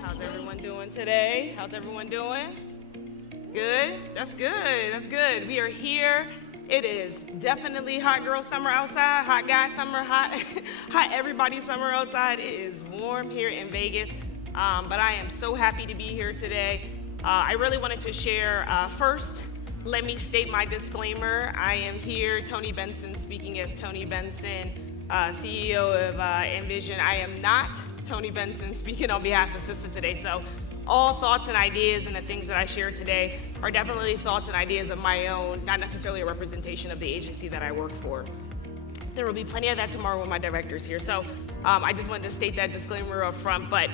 How's everyone doing today? How's everyone doing? Good? That's good. That's good. We are here. It is definitely hot girl summer outside, hot guy summer, hot, hot everybody summer outside. It is warm here in Vegas, but I am so happy to be here today. I really wanted to share, first, let me state my disclaimer. I am here, Toni Benson, speaking as Toni Benson, CEO of NVision. I am not Toni Benson speaking on behalf of Sister today. So all thoughts and ideas and the things that I share today are definitely thoughts and ideas of my own, not necessarily a representation of the agency that I work for. There will be plenty of that tomorrow when my director's here. So I just wanted to state that disclaimer up front. But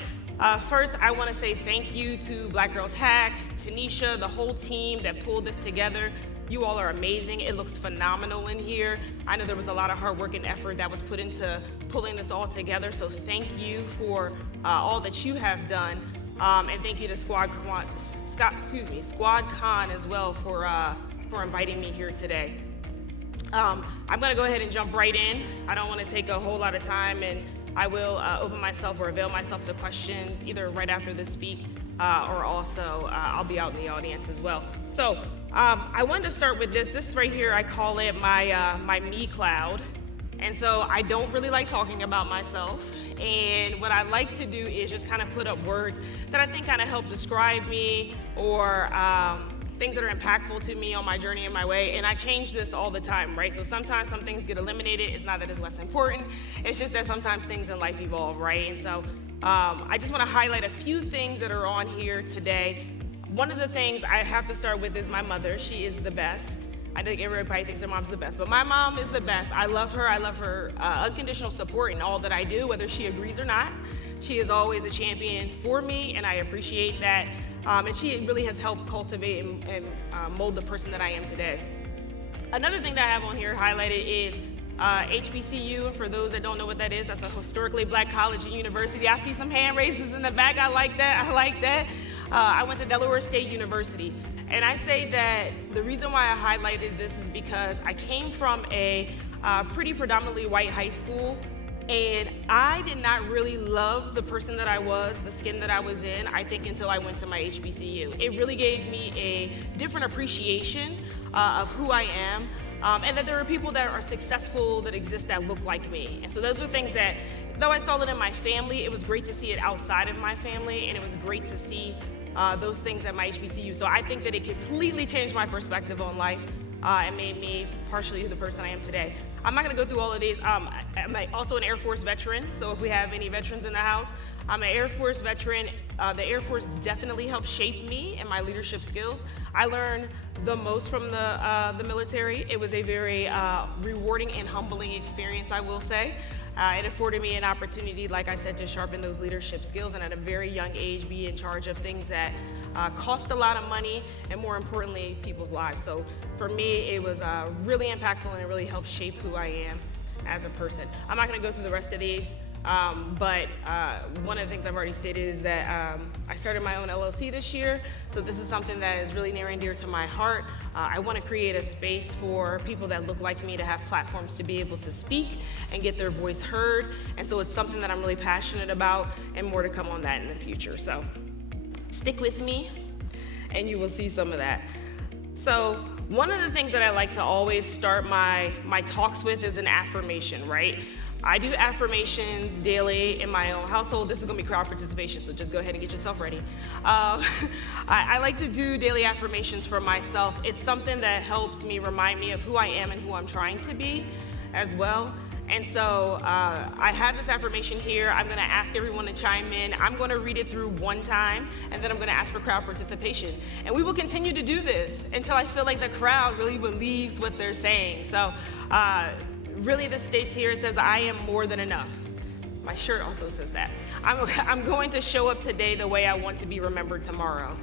first, I want to say thank you to Black Girls Hack, Tanisha, the whole team that pulled this together. You all are amazing. It looks phenomenal in here. I know there was a lot of hard work and effort that was put into pulling this all together. So thank you for all that you have done. And thank you to SquadCon as well for inviting me here today. I'm gonna go ahead and jump right in. I don't wanna take a whole lot of time, and I will open myself or avail myself to questions either right after this speak or also I'll be out in the audience as well. So I wanted to start with this. This right here, I call it my me cloud. And so I don't really like talking about myself. And what I like to do is just kind of put up words that I think kind of help describe me or things that are impactful to me on my journey and my way. And I change this all the time, right? So sometimes some things get eliminated. It's not that it's less important. It's just that sometimes things in life evolve, right? And so I just want to highlight a few things that are on here today. One of the things I have to start with is my mother. She is the best. I think everybody thinks their mom's the best, but my mom is the best. I love her. I love her unconditional support in all that I do, whether she agrees or not. She is always a champion for me, and I appreciate that. And she really has helped cultivate and mold the person that I am today. Another thing that I have on here highlighted is HBCU. And for those that don't know what that is, that's a historically black college and university. I see some hand raises in the back. I like that. I like that. I went to Delaware State University. And I say that the reason why I highlighted this is because I came from a pretty predominantly white high school, and I did not really love the person that I was, the skin that I was in, I think until I went to my HBCU. It really gave me a different appreciation of who I am, and that there are people that are successful that exist that look like me. And so those are things that, though I saw it in my family, it was great to see it outside of my family, and it was great to see those things at my HBCU. So I think that it completely changed my perspective on life and made me partially the person I am today. I'm not gonna go through all of these. I'm also an Air Force veteran, so if we have any veterans in the house, I'm an Air Force veteran. The Air Force definitely helped shape me and my leadership skills. I learned the most from the military. It was a very rewarding and humbling experience, I will say. It afforded me an opportunity, like I said, to sharpen those leadership skills and at a very young age be in charge of things that cost a lot of money and, more importantly, people's lives. So for me, it was really impactful and it really helped shape who I am as a person. I'm not going to go through the rest of these, but one of the things I've already stated is that I started my own LLC this year. So this is something that is really near and dear to my heart. I want to create a space for people that look like me to have platforms to be able to speak and get their voice heard. And so it's something that I'm really passionate about, and more to come on that in the future. So stick with me and you will see some of that. So one of the things that I like to always start my talks with is an affirmation, right? I do affirmations daily in my own household. This is gonna be crowd participation, so just go ahead and get yourself ready. I like to do daily affirmations for myself. It's something that helps me remind me of who I am and who I'm trying to be as well. And so I have this affirmation here. I'm gonna ask everyone to chime in. I'm gonna read it through one time, and then I'm gonna ask for crowd participation. And we will continue to do this until I feel like the crowd really believes what they're saying. So really this states here, it says, I am more than enough. My shirt also says that. I'm going to show up today the way I want to be remembered tomorrow.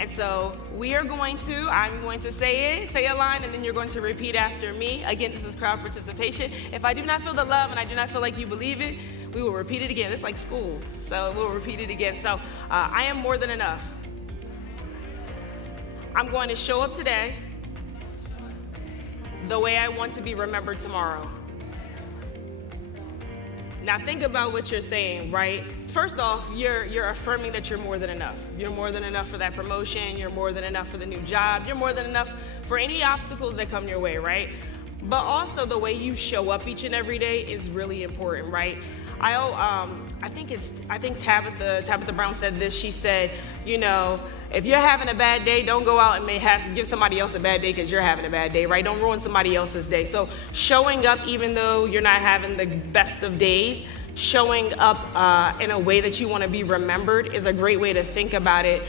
And so I'm going to say a line, and then you're going to repeat after me. Again, this is crowd participation. If I do not feel the love and I do not feel like you believe it, we will repeat it again. It's like school, so we'll repeat it again. So I am more than enough. I'm going to show up today the way I want to be remembered tomorrow. Now think about what you're saying, right? First off, you're affirming that you're more than enough. You're more than enough for that promotion. You're more than enough for the new job. You're more than enough for any obstacles that come your way, right? But also the way you show up each and every day is really important, right? I think Tabitha Brown said this. She said, you know, if you're having a bad day, don't go out and give somebody else a bad day because you're having a bad day, right? Don't ruin somebody else's day. So showing up even though you're not having the best of days, showing up in a way that you want to be remembered is a great way to think about it,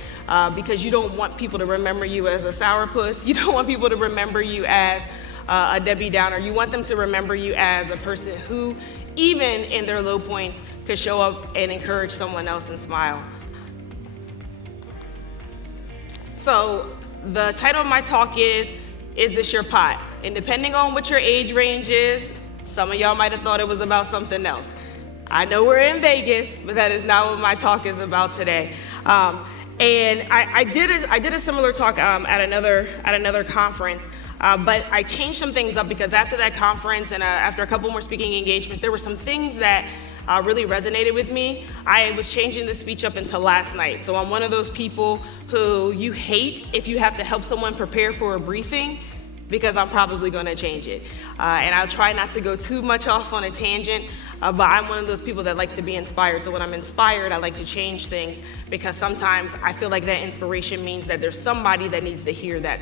because you don't want people to remember you as a sourpuss. You don't want people to remember you as a Debbie Downer. You want them to remember you as a person who, even in their low points, could show up and encourage someone else and smile. So the title of my talk is this your pot? And depending on what your age range is, some of y'all might have thought it was about something else. I know we're in Vegas, but that is not what my talk is about today. And I did a similar talk at another conference, but I changed some things up because after that conference and after a couple more speaking engagements, there were some things that really resonated with me. I was changing the speech up until last night. So I'm one of those people who you hate if you have to help someone prepare for a briefing, because I'm probably going to change it. And I'll try not to go too much off on a tangent, but I'm one of those people that likes to be inspired. So when I'm inspired, I like to change things, because sometimes I feel like that inspiration means that there's somebody that needs to hear that,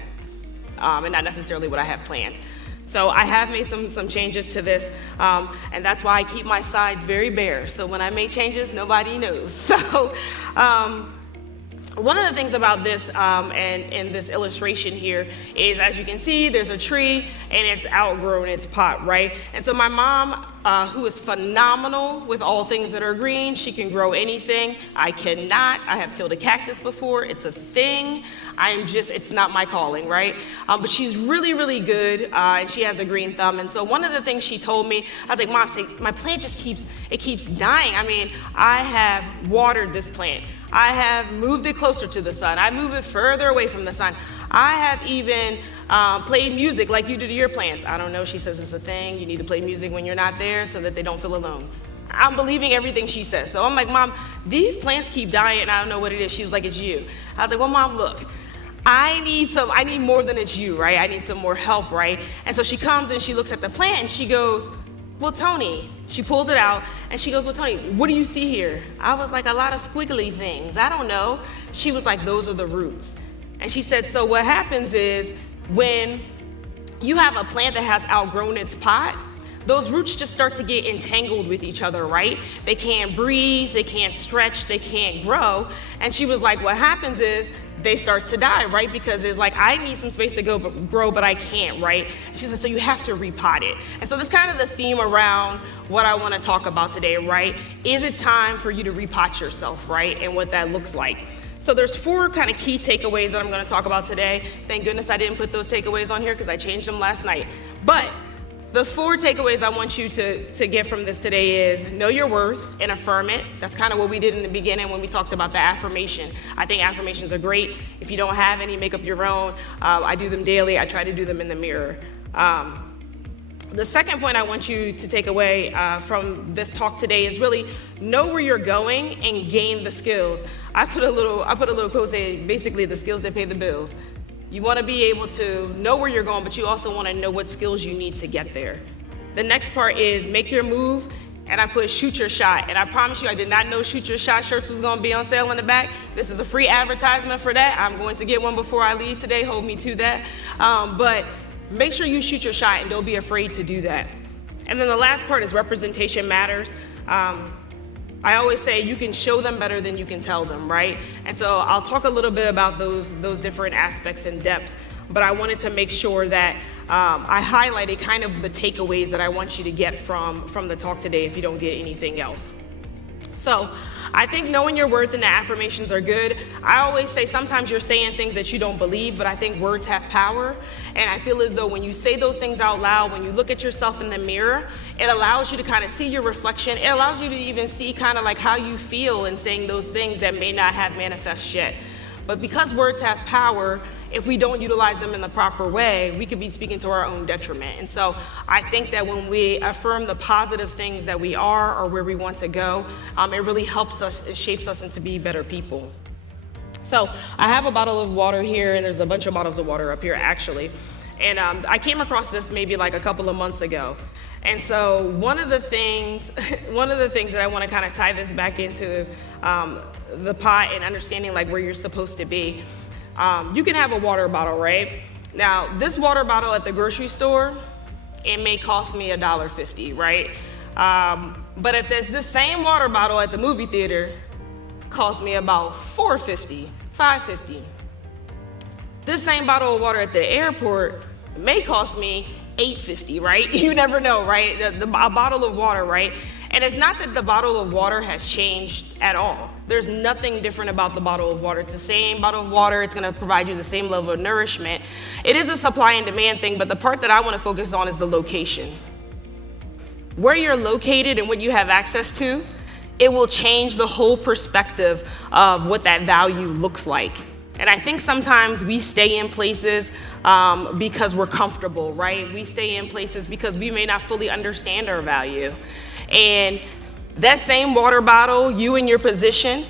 and not necessarily what I have planned. So I have made some changes to this, and that's why I keep my sides very bare. So when I make changes, nobody knows. So one of the things about this and this illustration here is, as you can see, there's a tree and it's outgrown its pot, right? And so my mom, who is phenomenal with all things that are green, she can grow anything. I cannot. I have killed a cactus before. It's a thing. It's not my calling, right? But she's really, really good, and she has a green thumb. And so one of the things she told me, I was like, Mom, my plant just keeps dying. I mean, I have watered this plant. I have moved it closer to the sun. I move it further away from the sun. I have even played music like you do to your plants. I don't know, she says it's a thing. You need to play music when you're not there so that they don't feel alone. I'm believing everything she says. So I'm like, Mom, these plants keep dying and I don't know what it is. She was like, it's you. I was like, well, Mom, look, I need more than it's you, right? I need some more help, right? And so she comes and she looks at the plant and she goes, well, Toni, she pulls it out and she goes, well, Toni, what do you see here? I was like, a lot of squiggly things. I don't know. She was like, those are the roots. And she said, so what happens is when you have a plant that has outgrown its pot, those roots just start to get entangled with each other, right? They can't breathe, they can't stretch, they can't grow. And she was like, what happens is they start to die, right? Because it's like, I need some space to grow, but I can't, right? And she said, so you have to repot it. And so that's kind of the theme around what I want to talk about today, right? Is it time for you to repot yourself, right? And what that looks like. So there's 4 kind of key takeaways that I'm going to talk about today. Thank goodness I didn't put those takeaways on here because I changed them last night. But the 4 takeaways I want you to get from this today is know your worth and affirm it. That's kind of what we did in the beginning when we talked about the affirmation. I think affirmations are great. If you don't have any, make up your own. I do them daily. I try to do them in the mirror. The second point I want you to take away from this talk today is really know where you're going and gain the skills. I put a little quote saying basically the skills that pay the bills. You want to be able to know where you're going, but you also want to know what skills you need to get there. The next part is make your move, and I put shoot your shot. And I promise you, I did not know shoot your shot shirts was going to be on sale in the back. This is a free advertisement for that. I'm going to get one before I leave today. Hold me to that. But make sure you shoot your shot and don't be afraid to do that. And then the last part is representation matters. I always say you can show them better than you can tell them, right? And so I'll talk a little bit about those different aspects in depth, but I wanted to make sure that I highlighted kind of the takeaways that I want you to get from the talk today if you don't get anything else. So I think knowing your worth and the affirmations are good. I always say sometimes you're saying things that you don't believe, but I think words have power. And I feel as though when you say those things out loud, when you look at yourself in the mirror, it allows you to kind of see your reflection. It allows you to even see kind of like how you feel in saying those things that may not have manifest yet. But because words have power, if we don't utilize them in the proper way, we could be speaking to our own detriment. And so I think that when we affirm the positive things that we are or where we want to go, it really helps us, it shapes us into be better people. So I have a bottle of water here, and there's a bunch of bottles of water up here actually. And I came across this maybe like a couple of months ago. And so one of the things that I want to kind of tie this back into the pot and understanding like where you're supposed to be. You can have a water bottle, right? Now, this water bottle at the grocery store, it may cost me $1.50, right? But if there's the same water bottle at the movie theater, cost me about $4.50, $5.50. This same bottle of water at the airport may cost me $8.50, right? You never know, right? A bottle of water, right? And it's not that the bottle of water has changed at all. There's nothing different about the bottle of water. It's the same bottle of water. It's going to provide you the same level of nourishment. It is a supply and demand thing, but the part that I want to focus on is the location. Where you're located and what you have access to, it will change the whole perspective of what that value looks like. And I think sometimes we stay in places because we're comfortable, right? We stay in places because we may not fully understand our value. And that same water bottle, you in your position,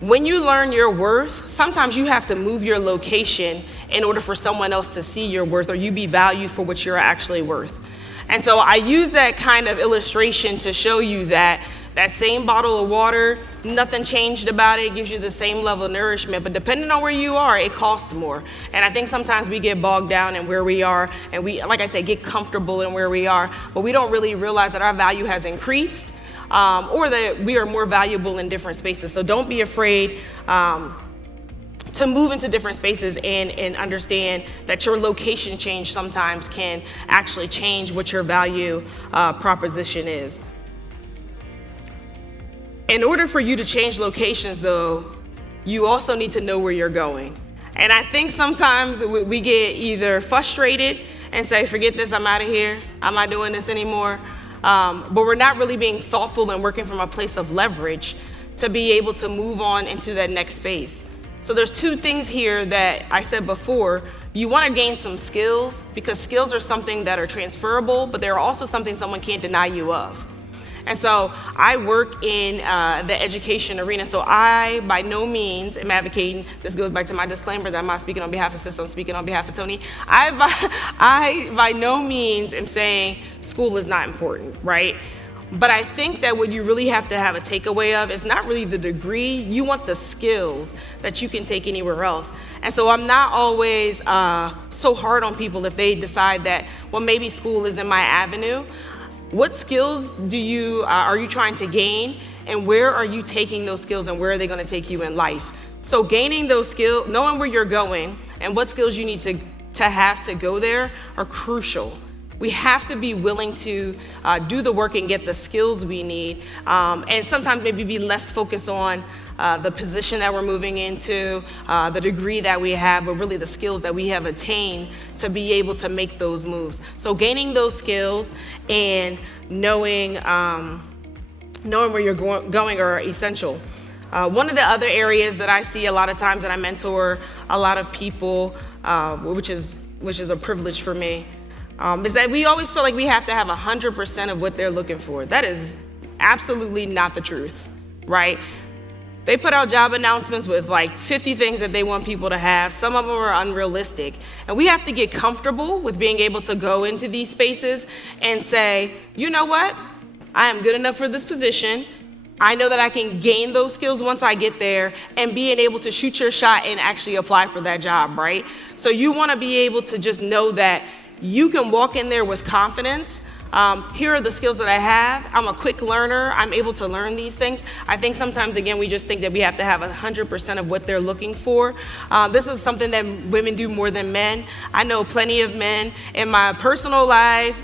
when you learn your worth, sometimes you have to move your location in order for someone else to see your worth or you be valued for what you're actually worth. And so I use that kind of illustration to show you that that same bottle of water, nothing changed about it. It gives you the same level of nourishment, but depending on where you are, it costs more. And I think sometimes we get bogged down in where we are, and we, like I said, get comfortable in where we are, but we don't really realize that our value has increased, or that we are more valuable in different spaces. So don't be afraid to move into different spaces and understand that your location change sometimes can actually change what your value proposition is. In order for you to change locations, though, you also need to know where you're going. And I think sometimes we get either frustrated and say, forget this, I'm out of here, I'm not doing this anymore. But we're not really being thoughtful and working from a place of leverage to be able to move on into that next space. So there's two things here that I said before. You want to gain some skills because skills are something that are transferable, but they're also something someone can't deny you of. And so I work in the education arena. So I, by no means, am advocating, this goes back to my disclaimer that I'm not speaking on behalf of Sis, I'm speaking on behalf of Toni. I by no means am saying school is not important, right? But I think that what you really have to have a takeaway of is not really the degree, you want the skills that you can take anywhere else. And so I'm not always so hard on people if they decide that, well, maybe school isn't my avenue. What skills are you trying to gain, and where are you taking those skills, and where are they going to take you in life? So gaining those skills, knowing where you're going and what skills you need to have to go there are crucial. We have to be willing to do the work and get the skills we need, and sometimes maybe be less focused on the position that we're moving into, the degree that we have, but really the skills that we have attained to be able to make those moves. So gaining those skills and knowing where you're going are essential. One of the other areas that I see a lot of times that I mentor a lot of people, which is a privilege for me, is that we always feel like we have to have 100% of what they're looking for. That is absolutely not the truth, right? They put out job announcements with like 50 things that they want people to have. Some of them are unrealistic. And we have to get comfortable with being able to go into these spaces and say, you know what? I am good enough for this position. I know that I can gain those skills once I get there, and being able to shoot your shot and actually apply for that job, right? So you want to be able to just know that you can walk in there with confidence. Here are the skills that I have. I'm a quick learner. I'm able to learn these things. I think sometimes, again, we just think that we have to have 100% of what they're looking for. This is something that women do more than men. I know plenty of men in my personal life,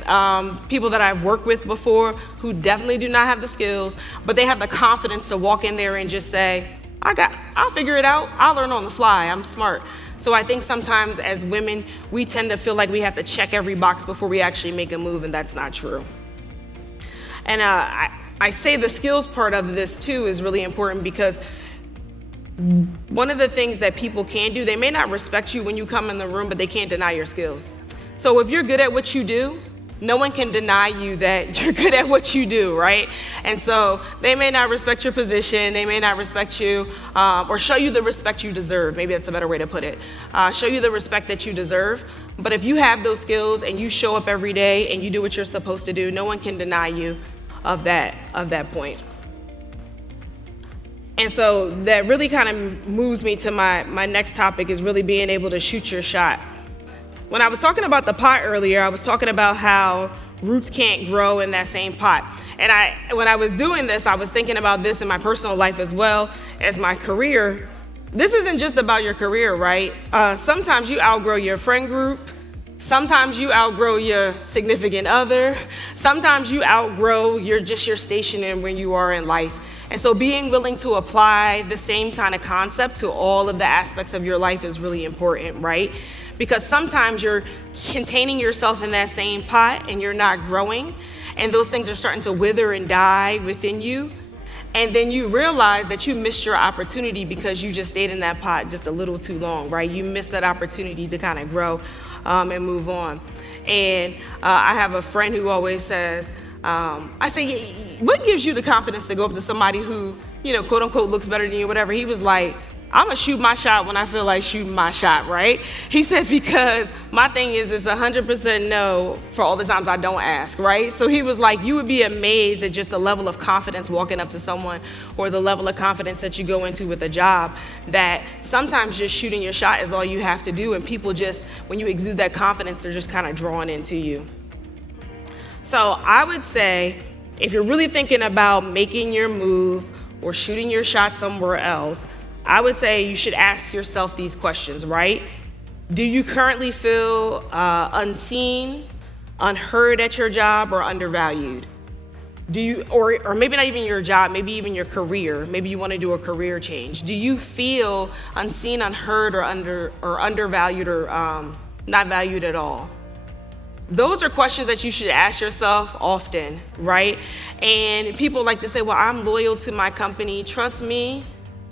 people that I've worked with before who definitely do not have the skills, but they have the confidence to walk in there and just say, I'll figure it out. I'll learn on the fly. I'm smart. So I think sometimes as women, we tend to feel like we have to check every box before we actually make a move, and that's not true. And I say the skills part of this too is really important because one of the things that people can do, they may not respect you when you come in the room, but they can't deny your skills. So if you're good at what you do, no one can deny you that you're good at what you do, right? And so they may not respect your position, they may not respect you, or show you the respect you deserve. Maybe that's a better way to put it. Show you the respect that you deserve. But if you have those skills and you show up every day and you do what you're supposed to do, no one can deny you of that point. And so that really kind of moves me to my next topic, is really being able to shoot your shot. When I was talking about the pot earlier, I was talking about how roots can't grow in that same pot. And when I was doing this, I was thinking about this in my personal life as well as my career. This isn't just about your career, right? Sometimes you outgrow your friend group. Sometimes you outgrow your significant other. Sometimes you outgrow your station in where you are in life. And so being willing to apply the same kind of concept to all of the aspects of your life is really important, right? Because sometimes you're containing yourself in that same pot and you're not growing, and those things are starting to wither and die within you. And then you realize that you missed your opportunity because you just stayed in that pot just a little too long, right? You missed that opportunity to kind of grow and move on. And I have a friend who always says, I say, what gives you the confidence to go up to somebody who, quote unquote, looks better than you, whatever? He was like, I'm gonna shoot my shot when I feel like shooting my shot, right? He said, because my thing is it's 100% no for all the times I don't ask, right? So he was like, you would be amazed at just the level of confidence walking up to someone, or the level of confidence that you go into with a job, that sometimes just shooting your shot is all you have to do, and people just, when you exude that confidence, they're just kind of drawn into you. So I would say, if you're really thinking about making your move or shooting your shot somewhere else, I would say you should ask yourself these questions, right? Do you currently feel unseen, unheard at your job, or undervalued? Do you, or maybe not even your job, maybe even your career, maybe you want to do a career change. Do you feel unseen, unheard, or undervalued, or not valued at all? Those are questions that you should ask yourself often, right? And people like to say, well, I'm loyal to my company. Trust me,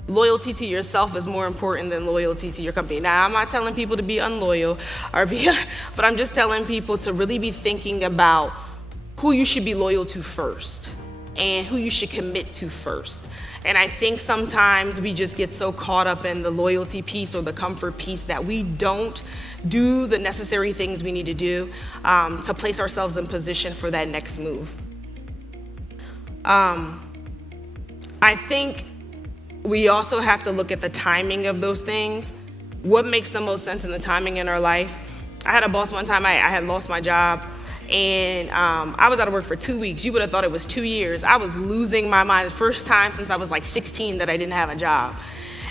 loyalty to yourself is more important than loyalty to your company. Now, I'm not telling people to be unloyal, but I'm just telling people to really be thinking about who you should be loyal to first and who you should commit to first. And I think sometimes we just get so caught up in the loyalty piece or the comfort piece that we don't do the necessary things we need to do to place ourselves in position for that next move. I think we also have to look at the timing of those things. What makes the most sense in the timing in our life? I had a boss one time, I had lost my job, and I was out of work for 2 weeks. You would have thought it was 2 years. I was losing my mind, the first time since I was like 16 that I didn't have a job.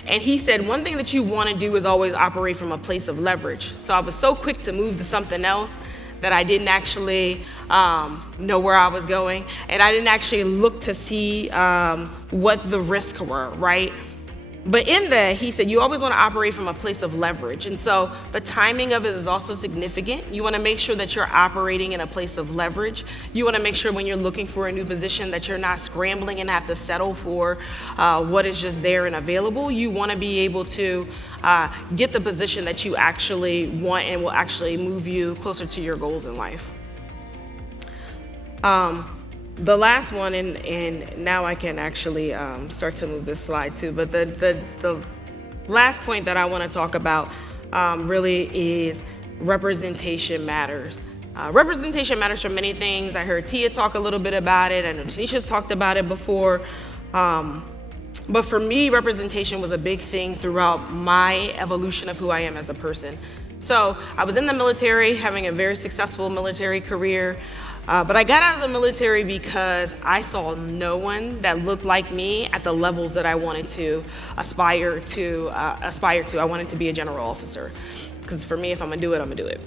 And he said, one thing that you want to do is always operate from a place of leverage. So I was so quick to move to something else that I didn't actually know where I was going. And I didn't actually look to see what the risks were, right? But in that, he said, you always want to operate from a place of leverage. And so the timing of it is also significant. You want to make sure that you're operating in a place of leverage. You want to make sure when you're looking for a new position that you're not scrambling and have to settle for what is just there and available. You want to be able to get the position that you actually want and will actually move you closer to your goals in life. The last one, and now I can actually start to move this slide too, but the last point that I want to talk about really is representation matters. Representation matters for many things. I heard Tia talk a little bit about it. I know Tanisha's talked about it before. But for me, representation was a big thing throughout my evolution of who I am as a person. So I was in the military, having a very successful military career. But I got out of the military because I saw no one that looked like me at the levels that I wanted to aspire to. I wanted to be a general officer. Because for me, if I'm gonna do it, I'm gonna do it.